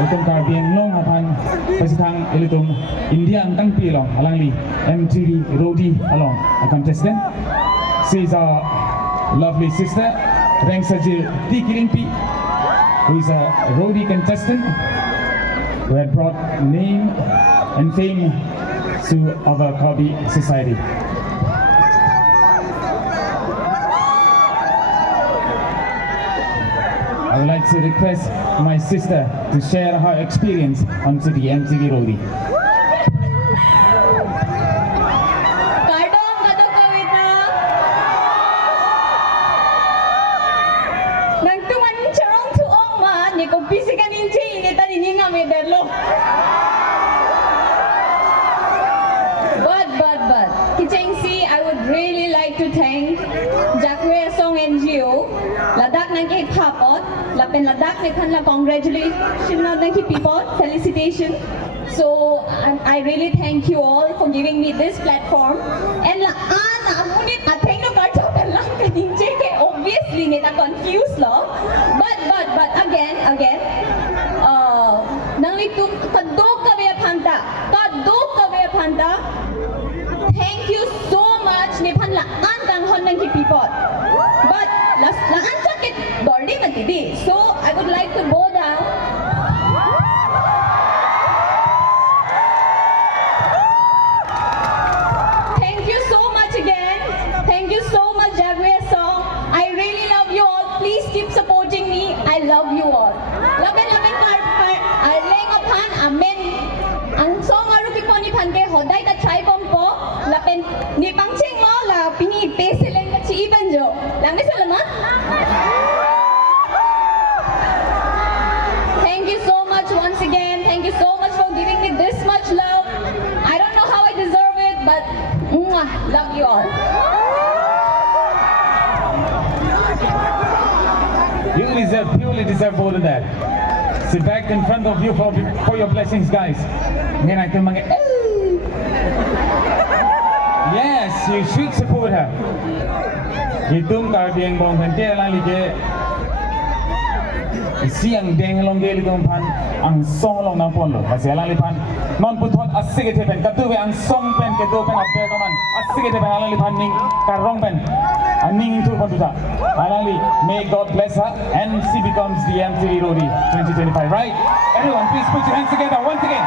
Itong Karbi ang long Aphan pasitang ilitong India ang tangpi long alangli MTV Roadies along a contestant. She is our lovely sister Rengsajir di Killingpi, who is a roadie contestant who had brought name and fame to our Karbi society. I would like to request my sister to share her experience onto the MTV Roadie. I would really like to thank Jakwe Song NGO, Ladak Nangki Papot, Lapen Ladak Nekanla congratulations Nangki people, felicitation. So I really thank you all for giving me this platform. And amunit atheng no Karcho talang kaninche ke obviously neta confused lo. But again, nanglitu kadok kabe phanta. Thank you so much Nepal laan kang hon nang people. But laan chakit dordi matidi. So I would like to go down. Thank you so much again. Thank you so much Jagwe Song. I really love you all. Please keep supporting me. I love you all. Laben leng Aphan amen. Ang song aru ki poni phanke hodai ta try kom po. Lapen ni pangching mo la pini peseleng ka chi ibanjo. Langme salamat. Thank you so much once again. Thank you so much for giving me this much love. I don't know how I deserve it, but love you all. You purely deserve more than that. Sit back in front of you for your blessings, guys. Yes, you should support her. Itum Karbi ang bong hente lang lige. Siang deng long ge litong pan ang song long nang pon lo. Kasi lang lipan non putot asige tepen katuwe ang song pen ke do pen ape kaman asige tepen alang lipan ning karong pen aning tur pon tuta. Alangli, may God bless her and she becomes the MTV Roadie 2025, right? Everyone, please put your hands together once again.